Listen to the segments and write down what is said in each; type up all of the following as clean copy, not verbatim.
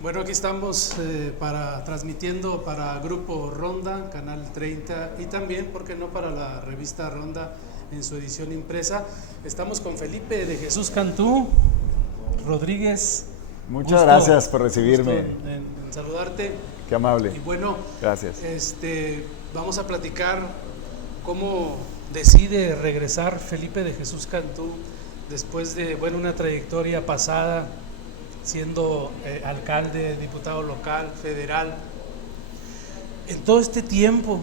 Bueno, aquí estamos transmitiendo para Grupo Ronda, Canal 30 y también, ¿por qué no?, para la revista Ronda en su edición impresa. Estamos con Felipe de Jesús Cantú Rodríguez. Muchas gracias por recibirme. Gusto en saludarte. Qué amable. Y bueno, gracias. Vamos a platicar cómo decide regresar Felipe de Jesús Cantú después de una trayectoria pasada siendo alcalde, diputado local, federal. En todo este tiempo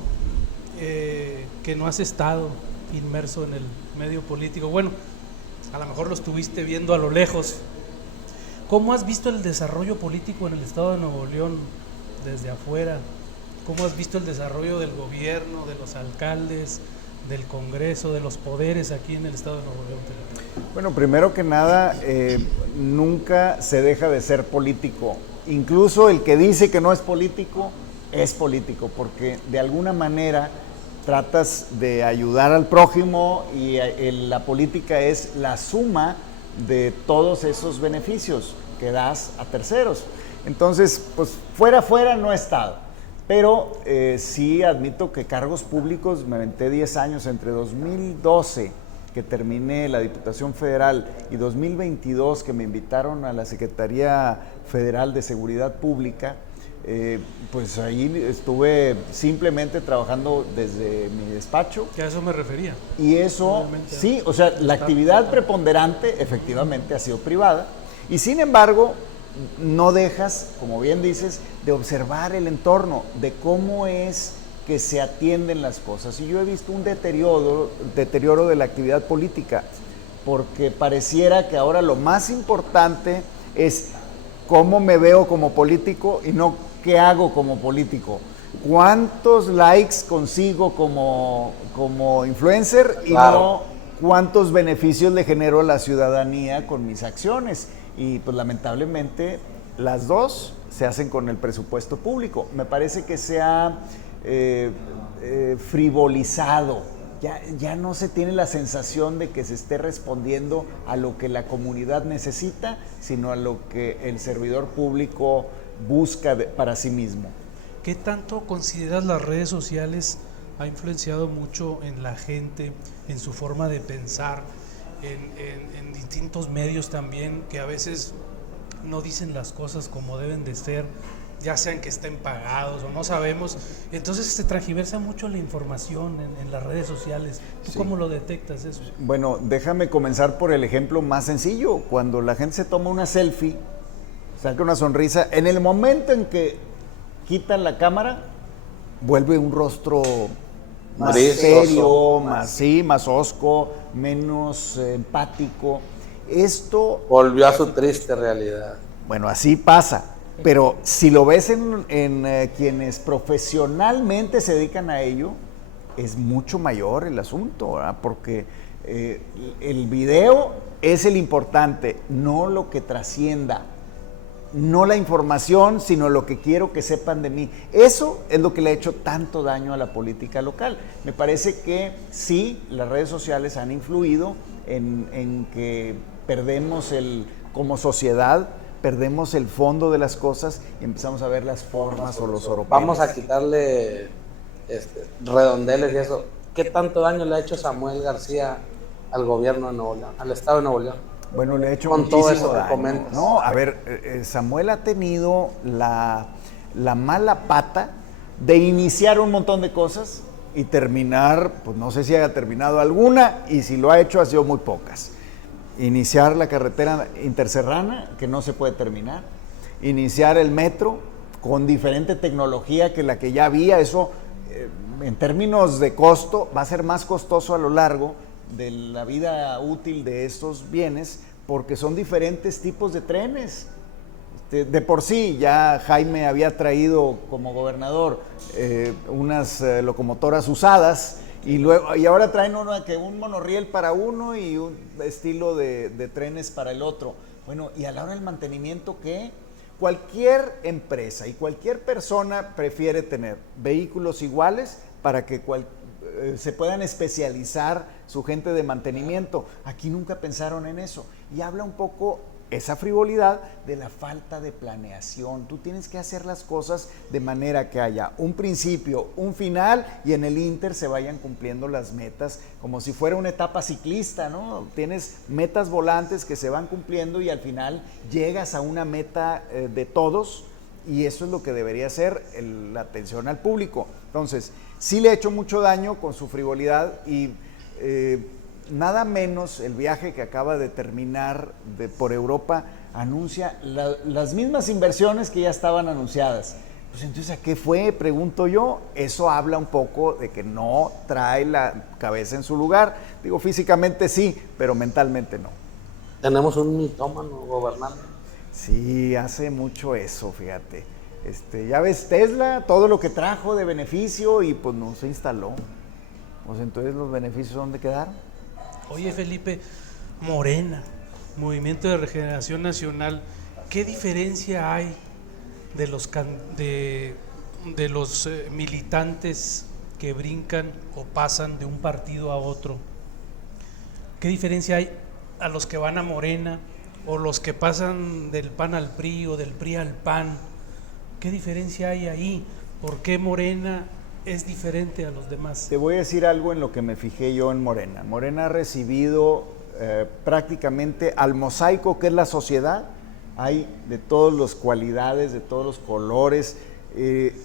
que no has estado inmerso en el medio político, bueno, a lo mejor lo estuviste viendo a lo lejos. ¿Cómo has visto el desarrollo político en el estado de Nuevo León desde afuera? ¿Cómo has visto el desarrollo del gobierno, de los alcaldes, del Congreso, de los poderes aquí en el estado de Nuevo León? Bueno, primero que nada, nunca se deja de ser político. Incluso el que dice que no es político, porque de alguna manera tratas de ayudar al prójimo y la política es la suma de todos esos beneficios que das a terceros. Entonces, pues fuera no he estado. Pero sí admito que cargos públicos, me aventé 10 años entre 2012, que terminé la Diputación Federal, y 2022, que me invitaron a la Secretaría Federal de Seguridad Pública. Pues ahí estuve simplemente trabajando desde mi despacho. Que a eso me refería. Y eso, sí, o sea, la actividad preponderante efectivamente ha sido privada. Y sin embargo, no dejas, como bien dices, de observar el entorno, de cómo es que se atienden las cosas. Y yo he visto un deterioro de la actividad política, porque pareciera que ahora lo más importante es cómo me veo como político y no qué hago como político. ¿Cuántos likes consigo como influencer? Claro. Y no cuántos beneficios le genero a la ciudadanía con mis acciones. Y pues lamentablemente las dos se hacen con el presupuesto público. Me parece que se ha frivolizado. Ya no se tiene la sensación de que se esté respondiendo a lo que la comunidad necesita, sino a lo que el servidor público busca para sí mismo. ¿Qué tanto consideras las redes sociales ha influenciado mucho en la gente, en su forma de pensar, en distintos medios también, que a veces no dicen las cosas como deben de ser, ya sean que estén pagados o no sabemos? Entonces se transgiversa mucho la información en las redes sociales. ¿Tú cómo lo detectas eso? Bueno, déjame comenzar por el ejemplo más sencillo. Cuando la gente se toma una selfie, saca una sonrisa, en el momento en que quitan la cámara, vuelve un rostro más serio, más hosco, menos empático. Esto volvió a su triste realidad. Bueno, así pasa. Pero si lo ves en quienes profesionalmente se dedican a ello, es mucho mayor el asunto, ¿verdad? Porque el video es el importante, no lo que trascienda, no la información, sino lo que quiero que sepan de mí. Eso es lo que le ha hecho tanto daño a la política local. Me parece que sí, las redes sociales han influido en que perdemos como sociedad, perdemos el fondo de las cosas y empezamos a ver las formas o los oropeles. Vamos a quitarle redondeles y eso. ¿Qué tanto daño le ha hecho Samuel García al gobierno de Nuevo León, al estado de Nuevo León? Bueno, le ha hecho con muchísimo todo eso daño. Que comentas. No, a ver, Samuel ha tenido la mala pata de iniciar un montón de cosas y terminar, pues no sé si haya terminado alguna, y si lo ha hecho ha sido muy pocas. Iniciar la carretera interserrana, que no se puede terminar. Iniciar el metro con diferente tecnología que la que ya había. Eso, en términos de costo, va a ser más costoso a lo largo de la vida útil de estos bienes, porque son diferentes tipos de trenes. De por sí, ya Jaime había traído como gobernador unas locomotoras usadas, y ahora traen un monorriel para uno y un estilo de trenes para el otro. Bueno, y a la hora del mantenimiento, ¿qué? Cualquier empresa y cualquier persona prefiere tener vehículos iguales para que se puedan especializar su gente de mantenimiento. Aquí nunca pensaron en eso. Y habla un poco esa frivolidad de la falta de planeación. Tú tienes que hacer las cosas de manera que haya un principio, un final y en el inter se vayan cumpliendo las metas, como si fuera una etapa ciclista, ¿no? Tienes metas volantes que se van cumpliendo y al final llegas a una meta de todos, y eso es lo que debería ser la atención al público. Entonces, sí le ha hecho mucho daño con su frivolidad y nada menos el viaje que acaba de terminar por Europa anuncia las mismas inversiones que ya estaban anunciadas. Pues entonces, ¿a qué fue? Pregunto yo. Eso habla un poco de que no trae la cabeza en su lugar. Digo, físicamente sí, pero mentalmente no. Tenemos un mitómano gobernando. Sí, hace mucho eso, fíjate. Ya ves, Tesla, todo lo que trajo de beneficio y pues no se instaló. Pues entonces, ¿los beneficios dónde quedaron? Oye, Felipe, Morena, Movimiento de Regeneración Nacional, ¿qué diferencia hay de los militantes que brincan o pasan de un partido a otro? ¿Qué diferencia hay a los que van a Morena o los que pasan del PAN al PRI o del PRI al PAN? ¿Qué diferencia hay ahí? ¿Por qué Morena es diferente a los demás? Te voy a decir algo en lo que me fijé yo en Morena. Morena ha recibido prácticamente al mosaico que es la sociedad. Hay de todas las cualidades, de todos los colores.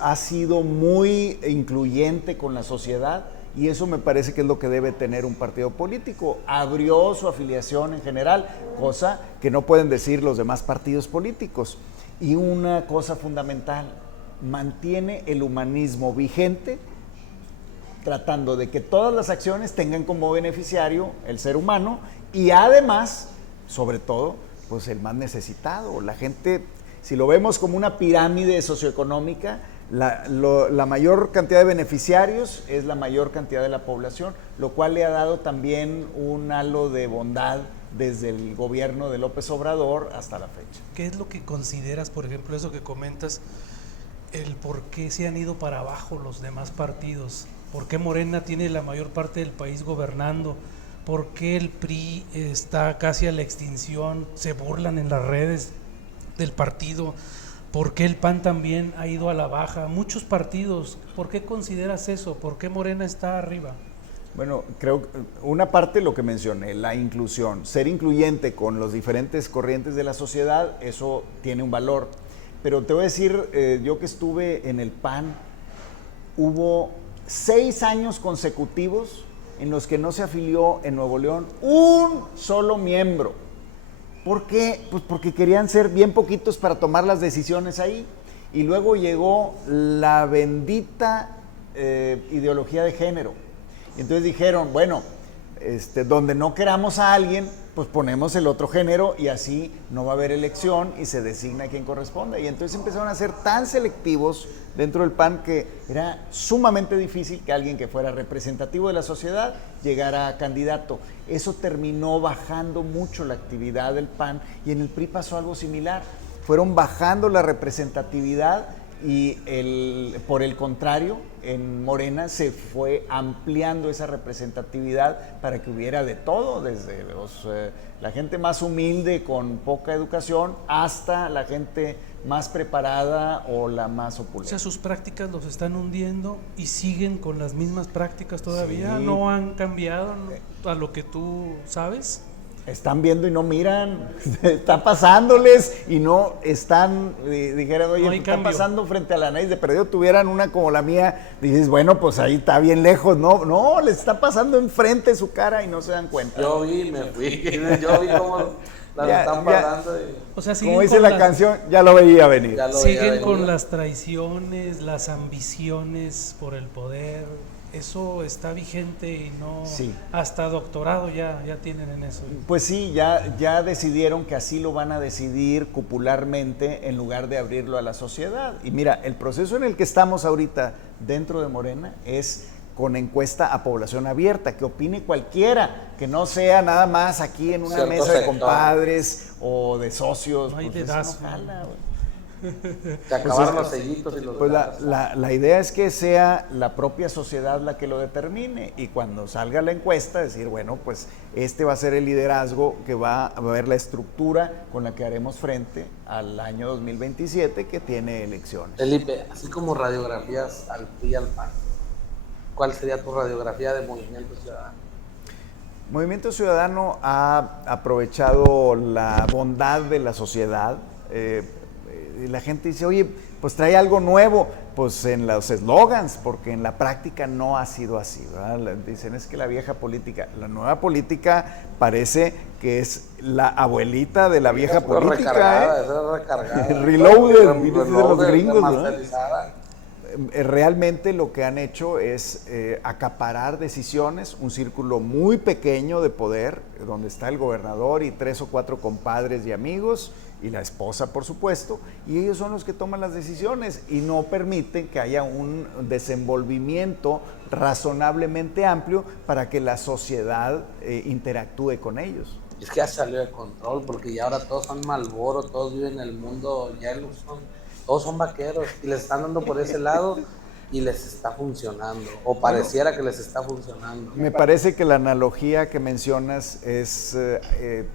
Ha sido muy incluyente con la sociedad y eso me parece que es lo que debe tener un partido político. Abrió su afiliación en general, cosa que no pueden decir los demás partidos políticos. Y una cosa fundamental, mantiene el humanismo vigente, tratando de que todas las acciones tengan como beneficiario el ser humano y además, sobre todo, pues el más necesitado. La gente, si lo vemos como una pirámide socioeconómica, la mayor cantidad de beneficiarios es la mayor cantidad de la población, lo cual le ha dado también un halo de bondad desde el gobierno de López Obrador hasta la fecha. ¿Qué es lo que consideras, por ejemplo, eso que comentas, el por qué se han ido para abajo los demás partidos? ¿Por qué Morena tiene la mayor parte del país gobernando? ¿Por qué el PRI está casi a la extinción? Se burlan en las redes del partido. ¿Por qué el PAN también ha ido a la baja? Muchos partidos. ¿Por qué consideras eso? ¿Por qué Morena está arriba? Bueno, creo que una parte lo que mencioné, la inclusión, ser incluyente con los diferentes corrientes de la sociedad, eso tiene un valor. Pero te voy a decir, yo que estuve en el PAN, hubo 6 años consecutivos en los que no se afilió en Nuevo León un solo miembro. ¿Por qué? Pues porque querían ser bien poquitos para tomar las decisiones ahí. Y luego llegó la bendita ideología de género. Y entonces dijeron, bueno, donde no queramos a alguien, pues ponemos el otro género y así no va a haber elección y se designa a quien corresponda. Y entonces empezaron a ser tan selectivos dentro del PAN que era sumamente difícil que alguien que fuera representativo de la sociedad llegara a candidato. Eso terminó bajando mucho la actividad del PAN y en el PRI pasó algo similar. Fueron bajando la representatividad y por el contrario, en Morena se fue ampliando esa representatividad para que hubiera de todo, desde la gente más humilde con poca educación hasta la gente más preparada o la más opulenta. O sea, sus prácticas los están hundiendo y siguen con las mismas prácticas todavía, Sí. ¿No han cambiado a lo que tú sabes? Están viendo y no miran, está pasándoles y no están, dijeran, oye, No hay está cambio. pasando frente a la nariz, de perdido tuvieran una como la mía, dices, bueno, pues ahí está bien lejos, no, les está pasando enfrente de su cara y no se dan cuenta. Yo vi, me fui, yo vi cómo las Ya, están ya. pasando. O sea, Como dice la canción, ya lo veía venir. Ya lo veía siguen venir. con las traiciones, las ambiciones por el poder. Eso está vigente y no... Sí. Hasta doctorado ya tienen en eso. Pues sí, ya decidieron que así lo van a decidir cupularmente en lugar de abrirlo a la sociedad. Y mira, el proceso en el que estamos ahorita dentro de Morena es con encuesta a población abierta, que opine cualquiera, que no sea nada más aquí en una Cierto mesa de sector. compadres o de socios. No hay pues eso dedazo. no jala, güey. Se acabaron los sellitos y los Pues lugares. la idea es que sea la propia sociedad la que lo determine y cuando salga la encuesta decir, bueno, pues este va a ser el liderazgo que va a ver la estructura con la que haremos frente al año 2027 que tiene elecciones. Felipe, así como radiografías al PRI y al PAN, ¿cuál sería tu radiografía de Movimiento Ciudadano? Movimiento Ciudadano ha aprovechado la bondad de la sociedad. Y la gente dice, oye, pues trae algo nuevo, pues en los eslogans, porque en la práctica no ha sido así, ¿verdad? Dicen, es que la vieja política, la nueva política parece que es la abuelita de la vieja política, Recargada, esa es recargada. Reloaded, dice de los gringos, ¿no? remasterizada. Realmente lo que han hecho es acaparar decisiones, un círculo muy pequeño de poder, donde está el gobernador y 3 o 4 compadres y amigos, y la esposa, por supuesto, y ellos son los que toman las decisiones y no permiten que haya un desenvolvimiento razonablemente amplio para que la sociedad interactúe con ellos. Es que ya salió de control, porque ya ahora todos son Marlboro, todos viven en el mundo Yellowstone, todos son vaqueros y les están dando por ese lado y les está funcionando, o pareciera que les está funcionando. Me parece que la analogía que mencionas es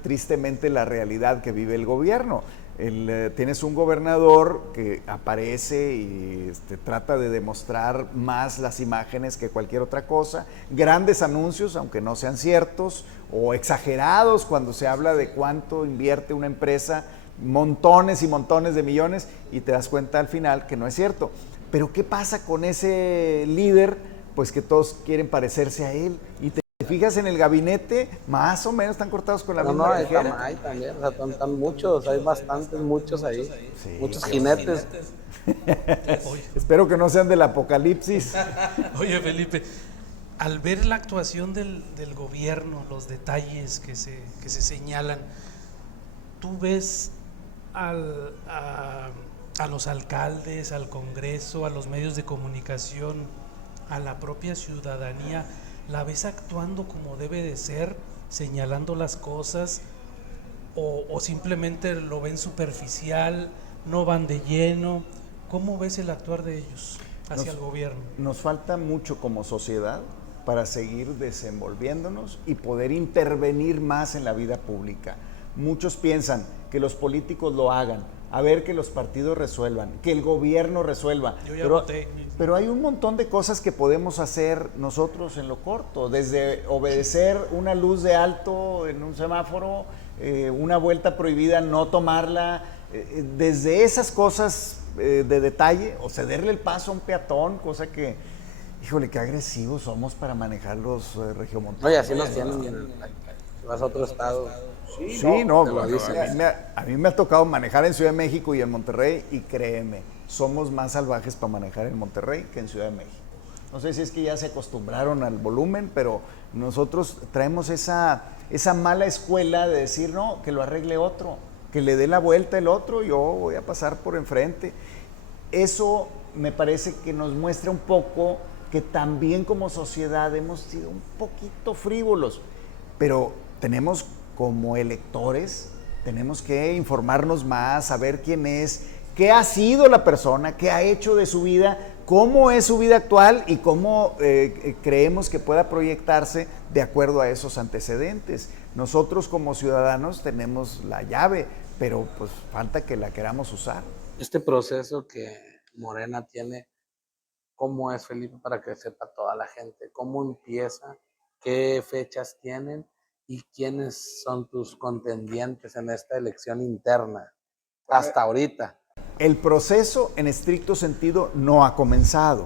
tristemente la realidad que vive el gobierno. Tienes un gobernador que aparece y trata de demostrar más las imágenes que cualquier otra cosa, grandes anuncios, aunque no sean ciertos, o exagerados cuando se habla de cuánto invierte una empresa, montones y montones de millones, y te das cuenta al final que no es cierto. Pero ¿qué pasa con ese líder? Pues que todos quieren parecerse a él. Y te fijas en el gabinete, más o menos están cortados con la misma tijera. Hay también, o sea, están muchos, hay bastantes, muchos ahí, Sí, muchos jinetes. Espero que no sean del apocalipsis. Oye, Felipe, al ver la actuación del gobierno, los detalles que se señalan, ¿tú ves a los alcaldes, al Congreso, a los medios de comunicación, a la propia ciudadanía, la ves actuando como debe de ser, señalando las cosas, o simplemente lo ven superficial, no van de lleno? ¿Cómo ves el actuar de ellos hacia el gobierno? Nos falta mucho como sociedad para seguir desenvolviéndonos y poder intervenir más en la vida pública. Muchos piensan que los políticos lo hagan, a ver que los partidos resuelvan, que el gobierno resuelva. Yo ya voté. Pero hay un montón de cosas que podemos hacer nosotros en lo corto, desde obedecer una luz de alto en un semáforo, una vuelta prohibida, no tomarla, desde esas cosas de detalle, o cederle el paso a un peatón, cosa que, híjole, qué agresivos somos para manejar los regiomontanos. Oye, así nos tienen, vas a otro estado. Sí, no, te lo dicen. a mí me ha tocado manejar en Ciudad de México y en Monterrey, y créeme, somos más salvajes para manejar en Monterrey que en Ciudad de México. No sé si es que ya se acostumbraron al volumen, pero nosotros traemos esa mala escuela de decir, no, que lo arregle otro, que le dé la vuelta el otro, yo voy a pasar por enfrente. Eso me parece que nos muestra un poco que también como sociedad hemos sido un poquito frívolos, pero tenemos como electores, tenemos que informarnos más, saber quién es, qué ha sido la persona, qué ha hecho de su vida, cómo es su vida actual y cómo creemos que pueda proyectarse de acuerdo a esos antecedentes. Nosotros como ciudadanos tenemos la llave, pero pues falta que la queramos usar. Este proceso que Morena tiene, ¿cómo es, Felipe, para que sepa toda la gente? ¿Cómo empieza? ¿Qué fechas tienen? ¿Y quiénes son tus contendientes en esta elección interna hasta ahorita? El proceso en estricto sentido no ha comenzado.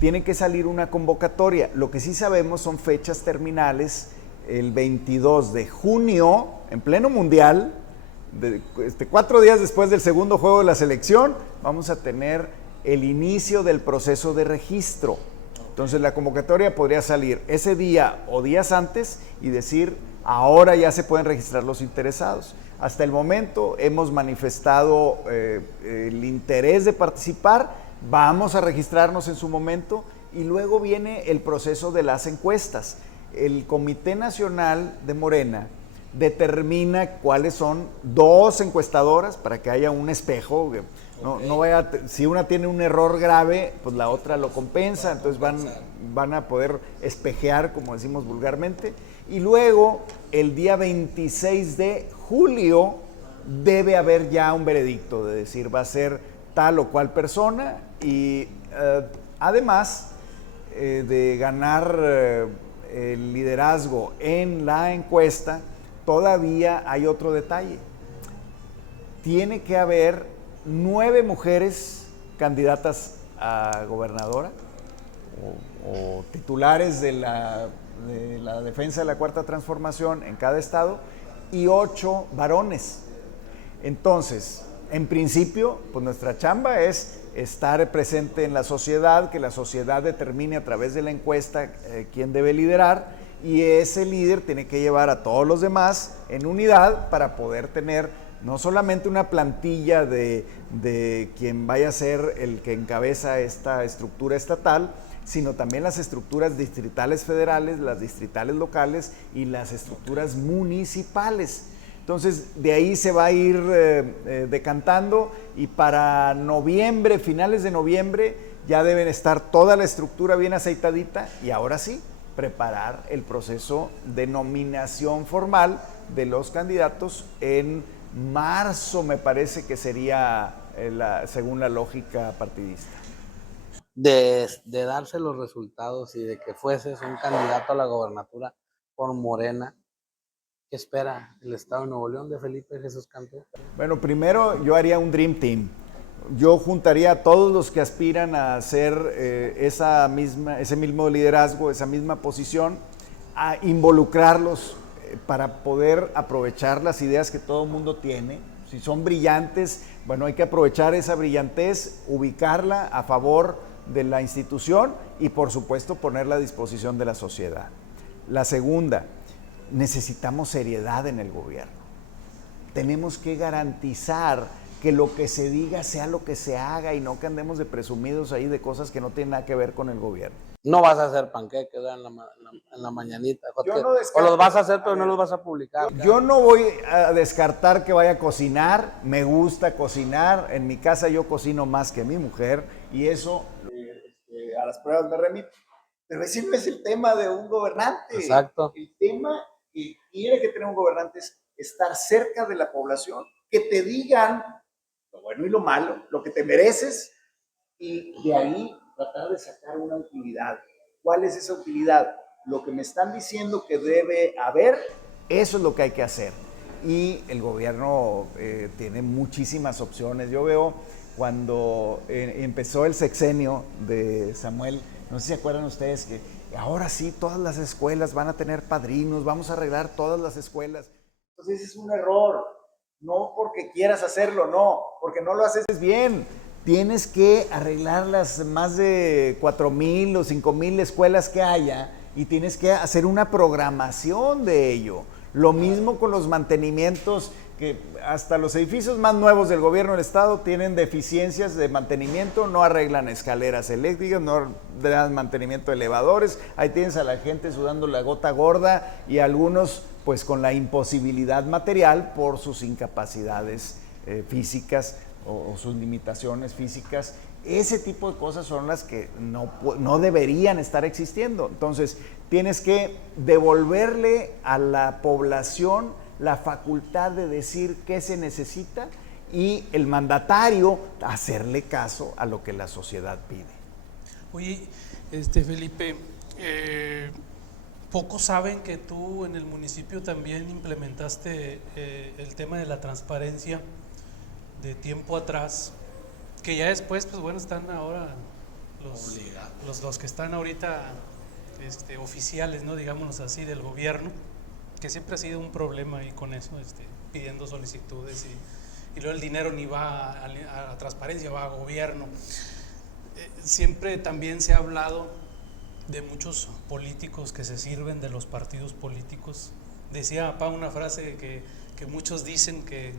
Tiene que salir una convocatoria. Lo que sí sabemos son fechas terminales. El 22 de junio, en pleno mundial, 4 días después del segundo juego de la selección, vamos a tener el inicio del proceso de registro. Entonces la convocatoria podría salir ese día o días antes y decir, ahora ya se pueden registrar los interesados. Hasta el momento hemos manifestado el interés de participar, vamos a registrarnos en su momento y luego viene el proceso de las encuestas. El Comité Nacional de Morena determina cuáles son 2 encuestadoras para que haya un espejo, No vaya si una tiene un error grave, pues la otra lo compensa, entonces van a poder espejear, como decimos vulgarmente. Y luego, el día 26 de julio, debe haber ya un veredicto, de decir, va a ser tal o cual persona, y además de ganar el liderazgo en la encuesta, todavía hay otro detalle. Tiene que haber 9 mujeres candidatas a gobernadora o titulares de la defensa de la Cuarta Transformación en cada estado y 8 varones. Entonces, en principio, pues nuestra chamba es estar presente en la sociedad, que la sociedad determine a través de la encuesta quién debe liderar, y ese líder tiene que llevar a todos los demás en unidad para poder tener no solamente una plantilla de quien vaya a ser el que encabeza esta estructura estatal, sino también las estructuras distritales federales, las distritales locales y las estructuras municipales. Entonces, de ahí se va a ir decantando, y para noviembre, finales de noviembre, ya deben estar toda la estructura bien aceitadita, y ahora sí, preparar el proceso de nominación formal de los candidatos en marzo, me parece que sería según la lógica partidista. De darse los resultados y de que fueses un candidato a la gobernatura por Morena, ¿qué espera el Estado de Nuevo León de Felipe Jesús Cantú? Bueno, primero yo haría un Dream Team. Yo juntaría a todos los que aspiran a hacer ese mismo liderazgo, esa misma posición, a involucrarlos para poder aprovechar las ideas que todo el mundo tiene. Si son brillantes, bueno, hay que aprovechar esa brillantez, ubicarla a favor de la institución y, por supuesto, ponerla a disposición de la sociedad. La segunda, necesitamos seriedad en el gobierno. Tenemos que garantizar que lo que se diga sea lo que se haga, y no que andemos de presumidos ahí de cosas que no tienen nada que ver con el gobierno. No vas a hacer panqueques en la mañanita. No, o los vas a hacer, pero no los vas a publicar. Yo no voy a descartar que vaya a cocinar. Me gusta cocinar. En mi casa yo cocino más que mi mujer, y eso a las pruebas me remito. Pero ese no es el tema de un gobernante. Exacto. El tema que tiene que tener un gobernante es estar cerca de la población, que te digan lo bueno y lo malo, lo que te mereces, y de ahí tratar de sacar una utilidad. ¿Cuál es esa utilidad? Lo que me están diciendo que debe haber, eso es lo que hay que hacer. Y el gobierno tiene muchísimas opciones. Yo veo cuando empezó el sexenio de Samuel, no sé si se acuerdan ustedes que ahora sí todas las escuelas van a tener padrinos, vamos a arreglar todas las escuelas. Entonces es un error, no porque quieras hacerlo, no, porque no lo haces bien. Tienes que arreglar las más de 4,000 o 5,000 escuelas que haya, y tienes que hacer una programación de ello. Lo mismo con los mantenimientos, que hasta los edificios más nuevos del gobierno del estado tienen deficiencias de mantenimiento, no arreglan escaleras eléctricas, no dan mantenimiento de elevadores, ahí tienes a la gente sudando la gota gorda, y algunos pues con la imposibilidad material por sus incapacidades físicas o sus limitaciones físicas. Ese tipo de cosas son las que no deberían estar existiendo. Entonces, tienes que devolverle a la población la facultad de decir qué se necesita, y el mandatario hacerle caso a lo que la sociedad pide. Oye, Felipe, pocos saben que tú en el municipio también implementaste el tema de la transparencia de tiempo atrás, que ya después, pues bueno, están ahora los que están ahorita oficiales, ¿no? Digámoslo así, del gobierno, que siempre ha sido un problema ahí con eso, pidiendo solicitudes, y luego el dinero ni va a transparencia, va a gobierno. Siempre también se ha hablado de muchos políticos que se sirven de los partidos políticos. Decía papá una frase que muchos dicen, que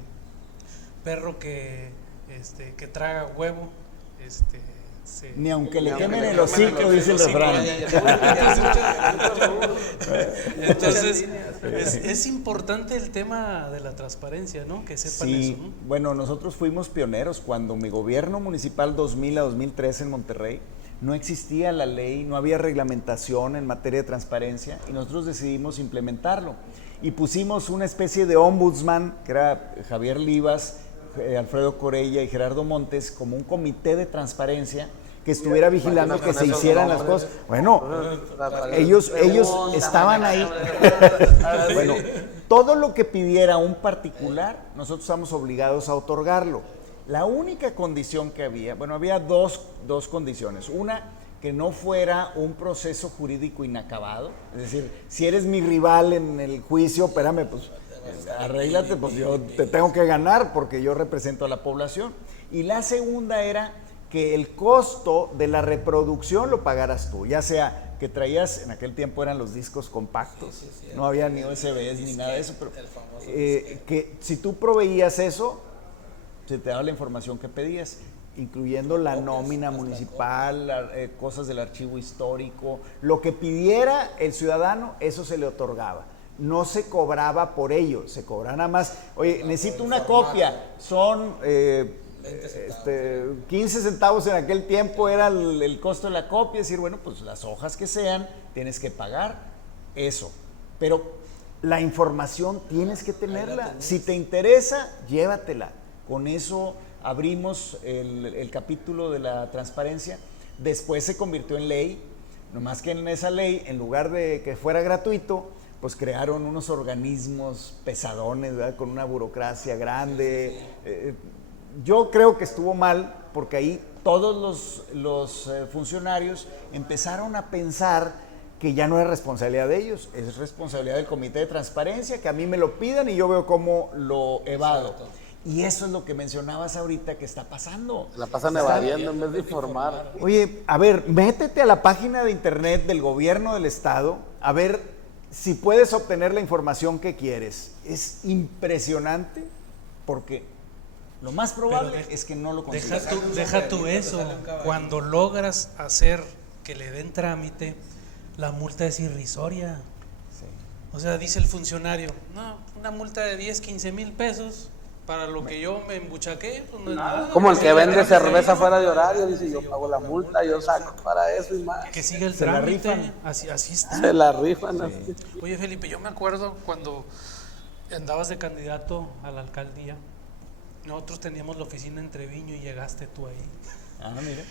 perro que traga huevo Sí. Ni aunque le quemen el hocico, dice el refrán. Entonces, es importante el tema de la transparencia, ¿no? Que sepan Sí, eso, ¿no? bueno, nosotros fuimos pioneros cuando mi gobierno municipal 2000 a 2003 en Monterrey no existía la ley, no había reglamentación en materia de transparencia y nosotros decidimos implementarlo. Y pusimos una especie de ombudsman, que era Javier Livas, Alfredo Corella y Gerardo Montes, como un comité de transparencia que estuviera vigilando que se hicieran las cosas. Bueno, ellos estaban ahí. Bueno, todo lo que pidiera un particular, nosotros estamos obligados a otorgarlo. La única condición que había, bueno, había dos condiciones. Una, que no fuera un proceso jurídico inacabado. Es decir, si eres mi rival en el juicio, espérame, pues arréglate, pues yo te tengo que ganar porque yo represento a la población. Y la segunda era que el costo de la reproducción lo pagaras tú, ya sea que traías, en aquel tiempo eran los discos compactos, no había ni USBs ni nada de eso, pero que si tú proveías eso, se te daba la información que pedías, incluyendo la nómina municipal, cosas del archivo histórico, lo que pidiera el ciudadano, eso se le otorgaba. No se cobraba por ello, se cobraba nada más, oye, necesito una copia, son 15 centavos en aquel tiempo era el costo de la copia, es decir, bueno, pues las hojas que sean, tienes que pagar eso, pero la información tienes que tenerla, si te interesa, llévatela, con eso abrimos el capítulo de la transparencia, después se convirtió en ley, nomás que en esa ley, en lugar de que fuera gratuito, pues crearon unos organismos pesadones, ¿verdad? Con una burocracia grande. Yo creo que estuvo mal porque ahí todos los funcionarios empezaron a pensar que ya no es responsabilidad de ellos, es responsabilidad del comité de transparencia, que a mí me lo pidan y yo veo cómo lo evado. Exacto. Y eso es lo que mencionabas ahorita que está pasando. La pasan evadiendo en vez de informar. Oye, a ver, métete a la página de internet del gobierno del estado, a ver si puedes obtener la información que quieres. Es impresionante porque lo más probable es que no lo consigas. Deja tú eso. Cuando logras hacer que le den trámite, la multa es irrisoria. Sí. O sea, dice el funcionario, no, una multa de 10, 15 mil pesos para lo que yo me embuchaqué, pues no es nada. Como el que vende cerveza fuera de horario, dice, yo pago la multa, yo saco para eso y más. Que siga el trámite, así está. Se la rifan. Sí. Oye, Felipe, yo me acuerdo cuando andabas de candidato a la alcaldía, nosotros teníamos la oficina en Treviño y llegaste tú ahí. Ah, mira.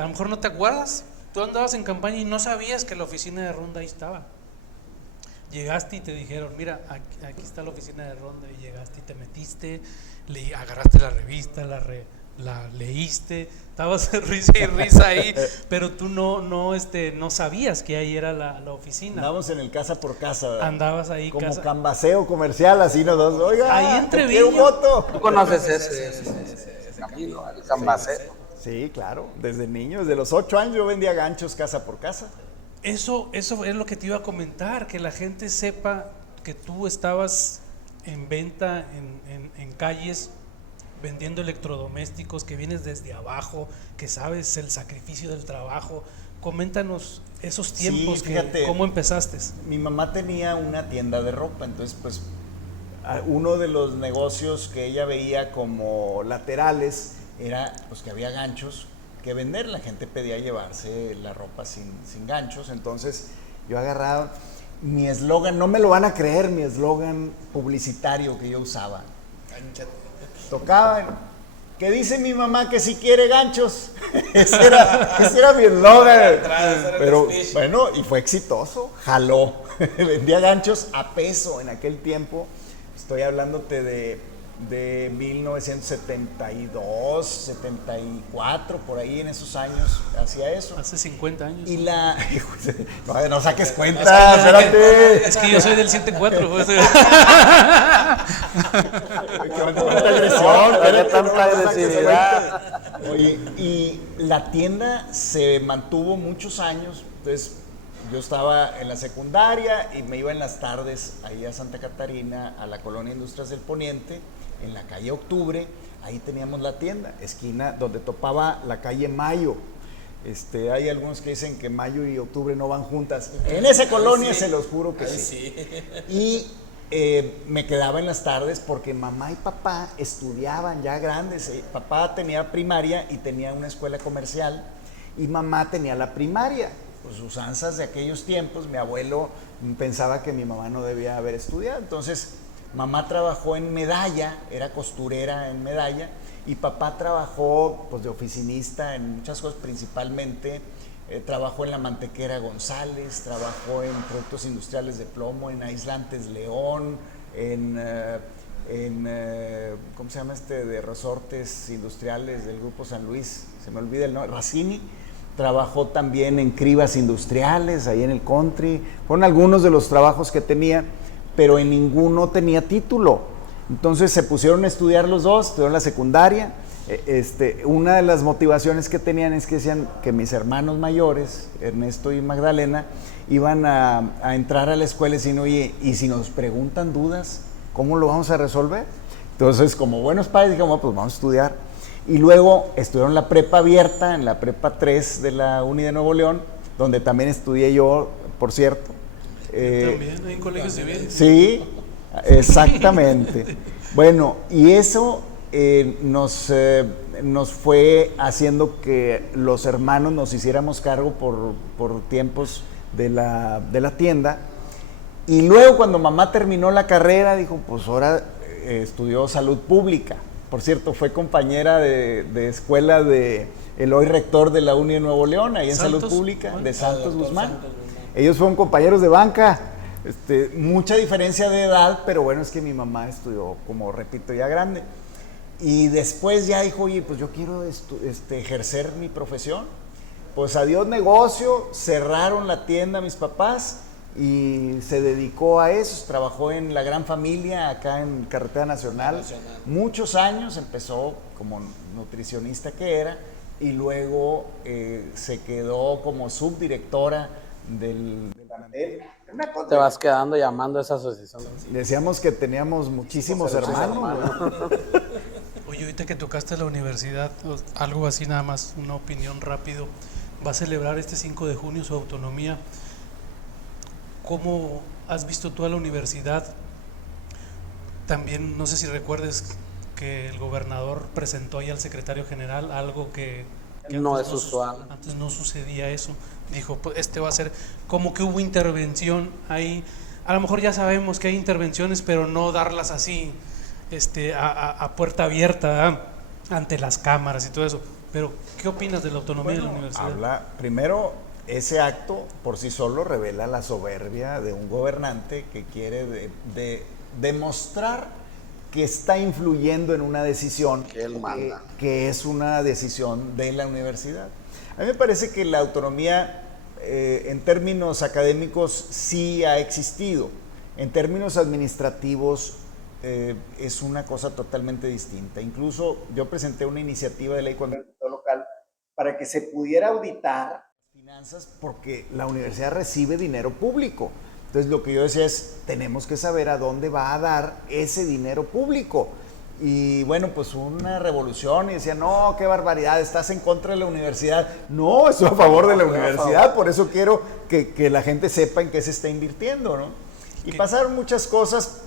A lo mejor no te acuerdas, tú andabas en campaña y no sabías que la oficina de Ronda ahí estaba. Llegaste y te dijeron, mira, aquí está la oficina de Ronda, y llegaste y te metiste, agarraste la revista, la leíste, estabas risa y risa ahí, pero tú no sabías que ahí era la oficina. Andábamos en el casa por casa, ¿verdad? Andabas ahí como cambaseo comercial, así nosotros, oiga, ahí entre quiero un voto. ¿Tú conoces ese camino, el cambaseo? Sí, claro, desde niño, desde los 8 años yo vendía ganchos casa por casa. Eso es lo que te iba a comentar, que la gente sepa que tú estabas en venta en calles vendiendo electrodomésticos, que vienes desde abajo, que sabes el sacrificio del trabajo. Coméntanos esos tiempos, sí, fíjate, ¿cómo empezaste? Mi mamá tenía una tienda de ropa, entonces pues uno de los negocios que ella veía como laterales era pues que había ganchos que vender, la gente pedía llevarse la ropa sin ganchos, entonces yo agarraba mi eslogan, no me lo van a creer, mi eslogan publicitario que yo usaba. Tocaba, que dice mi mamá que si quiere ganchos, ese era mi eslogan, pero bueno, y fue exitoso, jaló, vendía ganchos a peso en aquel tiempo, estoy hablándote de 1972, 74, por ahí en esos años, hacía eso. Hace 50 años. Y no saques cuenta, espérate. Es que yo soy del 74. Pues. Qué tanta agresividad. Oye, y la tienda se mantuvo muchos años, entonces yo estaba en la secundaria y me iba en las tardes ahí a Santa Catarina, a la Colonia Industrias del Poniente, en la calle Octubre, ahí teníamos la tienda, esquina donde topaba la calle Mayo. Hay algunos que dicen que mayo y octubre no van juntas. En esa colonia se los juro que sí. Y me quedaba en las tardes porque mamá y papá estudiaban ya grandes. Papá tenía primaria y tenía una escuela comercial y mamá tenía la primaria. Pues usanzas de aquellos tiempos, mi abuelo pensaba que mi mamá no debía haber estudiado. Entonces mamá trabajó en Medalla, era costurera en Medalla, y papá trabajó pues de oficinista en muchas cosas, principalmente trabajó en la mantequera González, trabajó en productos industriales de plomo, en aislantes León, ¿cómo se llama de resortes industriales del Grupo San Luis? Se me olvida el nombre, Racini. Trabajó también en cribas industriales, ahí en el country. Fueron algunos de los trabajos que tenía, pero en ninguno tenía título. Entonces se pusieron a estudiar los dos, estudiaron la secundaria. Una de las motivaciones que tenían es que decían que mis hermanos mayores, Ernesto y Magdalena, iban a entrar a la escuela y decían, oye, y si nos preguntan dudas, ¿cómo lo vamos a resolver? Entonces, como buenos padres, dijimos, bueno, pues vamos a estudiar. Y luego estudiaron la prepa abierta, en la prepa 3 de la Uni de Nuevo León, donde también estudié yo, por cierto. También, hay un colegio civil. Sí, exactamente. Bueno, y eso nos fue haciendo que los hermanos nos hiciéramos cargo por tiempos de la tienda. Y luego cuando mamá terminó la carrera, dijo, pues ahora estudió salud pública. Por cierto, fue compañera de escuela de el hoy rector de la Uni de Nuevo León, ahí en Salud Pública, de Santos Guzmán. Ellos fueron compañeros de banca. Mucha diferencia de edad, pero bueno, es que mi mamá estudió, como repito, ya grande. Y después ya dijo, oye, pues yo quiero ejercer mi profesión. Pues adiós negocio, cerraron la tienda mis papás y se dedicó a eso. Trabajó en La Gran Familia, acá en Carretera Nacional. Muchos años, empezó como nutricionista que era, y luego se quedó como subdirectora del plantel. Te vas quedando llamando a esa asociación. Decíamos que teníamos muchísimos hermanos. Oye, ahorita que tocaste la universidad, algo así nada más, una opinión rápido. Va a celebrar este 5 de junio su autonomía. ¿Cómo has visto tú a la universidad? También, no sé si recuerdes que el gobernador presentó ahí al secretario general algo que no es usual. Antes no sucedía eso. Dijo, pues va a ser, como que hubo intervención ahí. A lo mejor ya sabemos que hay intervenciones, pero no darlas así, a puerta abierta, ante las cámaras y todo eso. Pero, ¿qué opinas de la autonomía de la universidad? Primero, ese acto por sí solo revela la soberbia de un gobernante que quiere demostrar que está influyendo en una decisión que él manda, que es una decisión de la universidad. A mí me parece que la autonomía en términos académicos sí ha existido. En términos administrativos es una cosa totalmente distinta. Incluso yo presenté una iniciativa de ley cuando era diputado local para que se pudiera auditar finanzas, porque la universidad recibe dinero público. Entonces lo que yo decía es, tenemos que saber a dónde va a dar ese dinero público. Y bueno, pues una revolución, y decía, no, qué barbaridad, estás en contra de la universidad. No, estoy a favor de la universidad, por eso quiero que la gente sepa en qué se está invirtiendo, ¿no? Y pasaron muchas cosas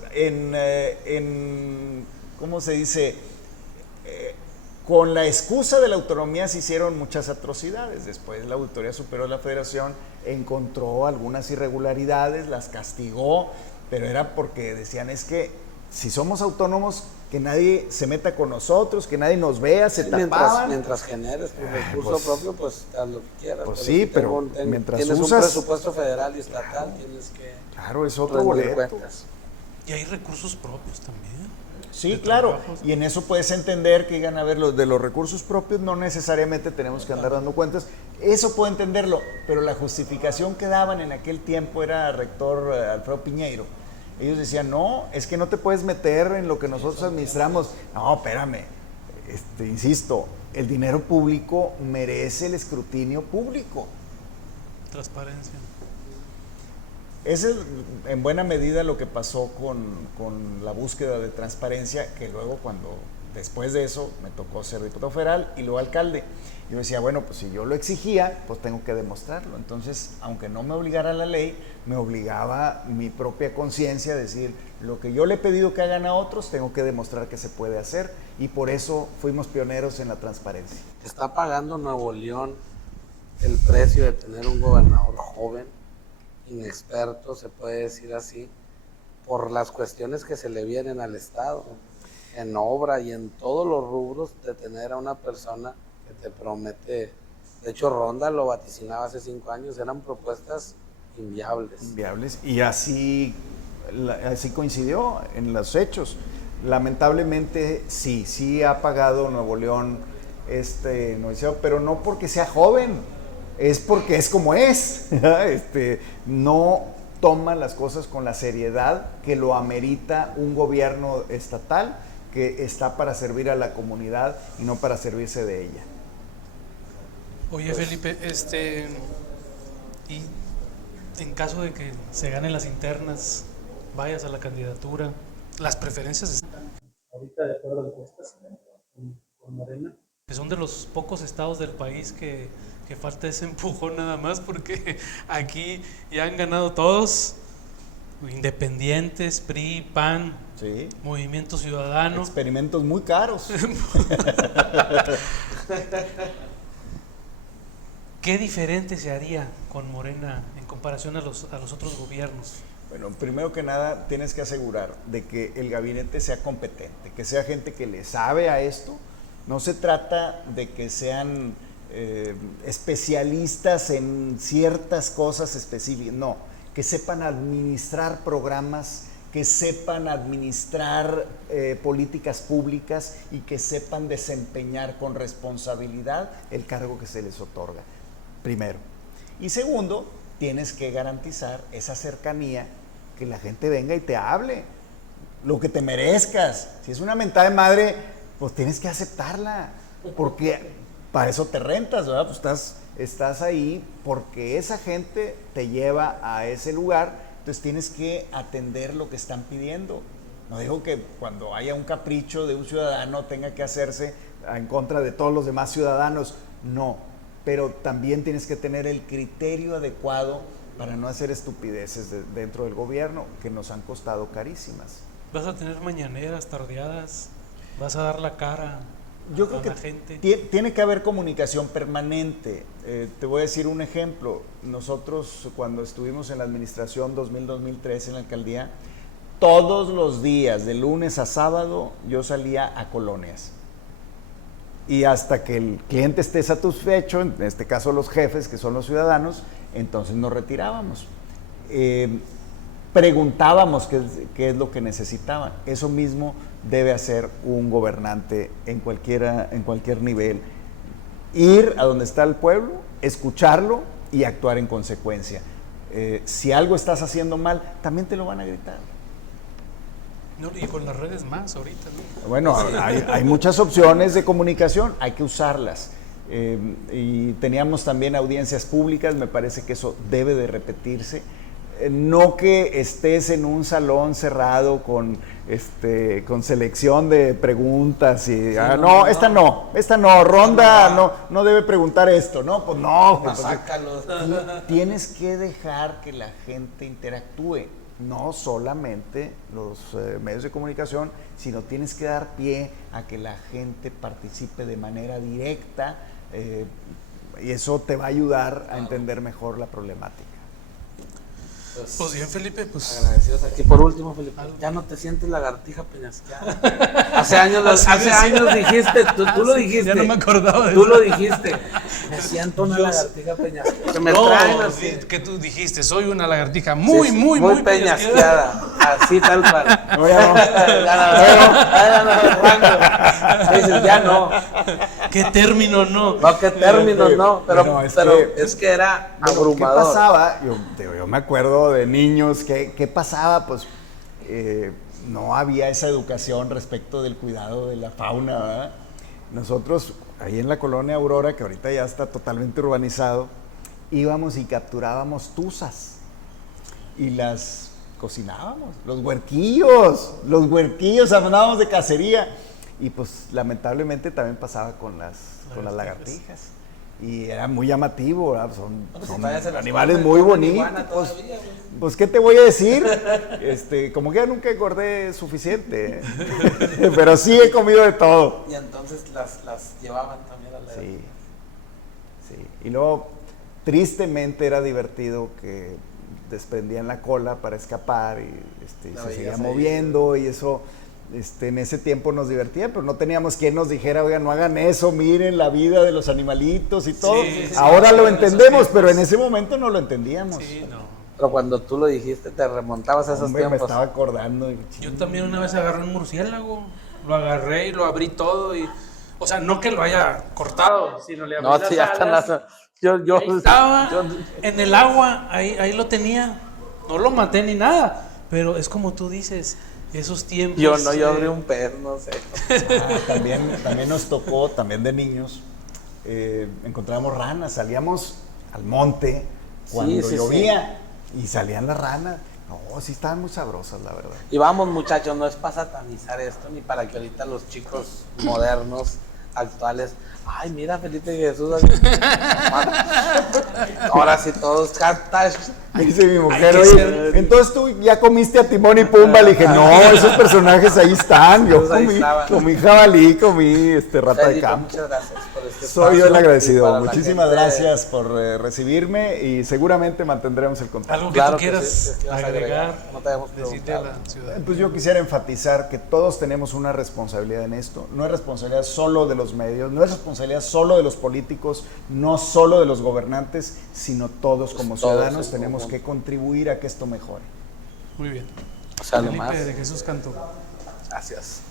¿cómo se dice? Con la excusa de la autonomía se hicieron muchas atrocidades. Después la Auditoría Superior de la Federación encontró algunas irregularidades, las castigó, pero era porque decían, es que si somos autónomos, que nadie se meta con nosotros, que nadie nos vea, se tapaban. Mientras generes tu recurso propio, pues haz lo que quieras. Pues sí, pero mientras tienes usas... un presupuesto federal y estatal, tienes que... Claro, es otro boleto. Cuentas. Y hay recursos propios también. Sí, claro, y en eso puedes entender que digan, a ver, de los recursos propios no necesariamente tenemos que andar dando cuentas, eso puedo entenderlo, pero la justificación que daban en aquel tiempo era rector Alfredo Piñeiro. Ellos decían, no, es que no te puedes meter en lo que nosotros administramos. No, espérame, insisto, el dinero público merece el escrutinio público. Transparencia. Ese es en buena medida lo que pasó con la búsqueda de transparencia, que luego cuando después de eso me tocó ser diputado federal y luego alcalde. Yo decía, bueno, pues si yo lo exigía, pues tengo que demostrarlo. Entonces, aunque no me obligara la ley, me obligaba mi propia conciencia a decir, lo que yo le he pedido que hagan a otros, tengo que demostrar que se puede hacer, y por eso fuimos pioneros en la transparencia. Está pagando Nuevo León el precio de tener un gobernador joven, inexperto, se puede decir así, por las cuestiones que se le vienen al Estado, en obra y en todos los rubros, de tener a una persona que te promete. De hecho, Ronda lo vaticinaba hace 5 años, eran propuestas inviables. Inviables, y así coincidió en los hechos. Lamentablemente, sí ha pagado Nuevo León noviciado, pero no porque sea joven, es porque es como es. No toma las cosas con la seriedad que lo amerita un gobierno estatal que está para servir a la comunidad y no para servirse de ella. Oye, Felipe, y en caso de que se ganen las internas, vayas a la candidatura, las preferencias están ahorita de acuerdo a encuestas con Morena, que son de los pocos estados del país que falta ese empujón nada más, porque aquí ya han ganado todos, independientes, PRI, PAN, sí, Movimiento Ciudadano. Experimentos muy caros. ¿Qué diferente se haría con Morena en comparación a los otros gobiernos? Bueno, primero que nada tienes que asegurar de que el gabinete sea competente, que sea gente que le sabe a esto. No se trata de que sean especialistas en ciertas cosas específicas, no, que sepan administrar programas, que sepan administrar políticas públicas y que sepan desempeñar con responsabilidad el cargo que se les otorga, primero. Y segundo, tienes que garantizar esa cercanía, que la gente venga y te hable, lo que te merezcas. Si es una mentada de madre, pues tienes que aceptarla, porque para eso te rentas, ¿verdad? Pues estás ahí porque esa gente te lleva a ese lugar, entonces tienes que atender lo que están pidiendo. No digo que cuando haya un capricho de un ciudadano tenga que hacerse en contra de todos los demás ciudadanos, no, pero también tienes que tener el criterio adecuado para no hacer estupideces dentro del gobierno que nos han costado carísimas. ¿Vas a tener mañaneras, tardeadas? ¿Vas a dar la cara? Yo creo que tiene que haber comunicación permanente. Te voy a decir un ejemplo. Nosotros, cuando estuvimos en la administración 2000-2003 en la alcaldía, todos los días, de lunes a sábado, yo salía a colonias. Y hasta que el cliente esté satisfecho, en este caso los jefes, que son los ciudadanos, entonces nos retirábamos. Preguntábamos qué es lo que necesitaban. Eso mismo debe hacer un gobernante en cualquier nivel. Ir a donde está el pueblo, escucharlo y actuar en consecuencia. Si algo estás haciendo mal, también te lo van a gritar. No, y con las redes más ahorita, ¿no? Bueno, hay muchas opciones de comunicación, hay que usarlas. Y teníamos también audiencias públicas, me parece que eso debe de repetirse. No que estés en un salón cerrado con selección de preguntas y sí, esta no, Ronda no debe preguntar esto, no, pues no. Pues, sácalo. Tienes que dejar que la gente interactúe, no solamente los medios de comunicación, sino tienes que dar pie a que la gente participe de manera directa, y eso te va a ayudar a entender mejor la problemática. Pues bien, Felipe, pues agradecidos aquí. Por último, Felipe, ya no te sientes lagartija peñasqueada. Hace años dijiste, tú lo dijiste. Ya no me acordaba de Tú eso. lo dijiste. Me siento una lagartija peñasqueada. Se me traen así. Que tú dijiste, soy una lagartija muy peñasqueada. Así tal cual. Ya no. ¿Qué término no? No, qué términos no. Pero es que era abrumador. ¿Qué pasaba? Yo me acuerdo de niños, ¿qué pasaba? Pues no había esa educación respecto del cuidado de la fauna, ¿verdad? Nosotros, ahí en la colonia Aurora, que ahorita ya está totalmente urbanizado, íbamos y capturábamos tuzas y las cocinábamos, los huerquillos andábamos de cacería. Y pues lamentablemente también pasaba con las lagartijas. Y era muy llamativo, ¿verdad? Son animales muy bonitos. Pues, ¿qué te voy a decir? Como que ya nunca engordé suficiente. Pero sí he comido de todo. Y entonces las llevaban también a la... Sí. Y luego, tristemente era divertido que desprendían la cola para escapar y se seguía moviendo y eso... en ese tiempo nos divertía, pero no teníamos quien nos dijera, oigan, no hagan eso, miren la vida de los animalitos y todo. Ahora lo entendemos, pero en ese momento no lo entendíamos. Sí, no. Pero cuando tú lo dijiste, te remontabas a esos Hombre, tiempos. me estaba acordando. Yo también una vez agarré un murciélago, lo agarré y lo abrí todo y... O sea, no que lo haya cortado, sino le abrí No, las sí, ya están alas. Yo Ahí estaba, en el agua, ahí lo tenía. No lo maté ni nada, pero es como tú dices, esos tiempos... yo abrí un pez, no sé. También nos tocó, también de niños, encontrábamos ranas, salíamos al monte cuando llovía y salían las ranas. No, sí estaban muy sabrosas, la verdad. Y vamos, muchachos, no es para satanizar esto, ni para que ahorita los chicos modernos, actuales, ay, mira, Felipe Jesús. Ahora sí, todos hashtag. Dice mi mujer, oye, entonces tú ya comiste a Timón y Pumba. Le dije, no, esos personajes ahí están. Yo comí jabalí, comí rata de campo. Muchas gracias por este Soy yo el espacio agradecido. Muchísimas gracias por recibirme y seguramente mantendremos el contacto. Algo que tú quieras agregar, no te habíamos decirle a la ciudad. Pues yo quisiera enfatizar que todos tenemos una responsabilidad en esto. No es responsabilidad solo de los medios, no es responsabilidad solo de los políticos, no solo de los gobernantes, sino todos como ciudadanos tenemos que contribuir a que esto mejore. Muy bien. O sea, Felipe de Jesús Cantú. Gracias.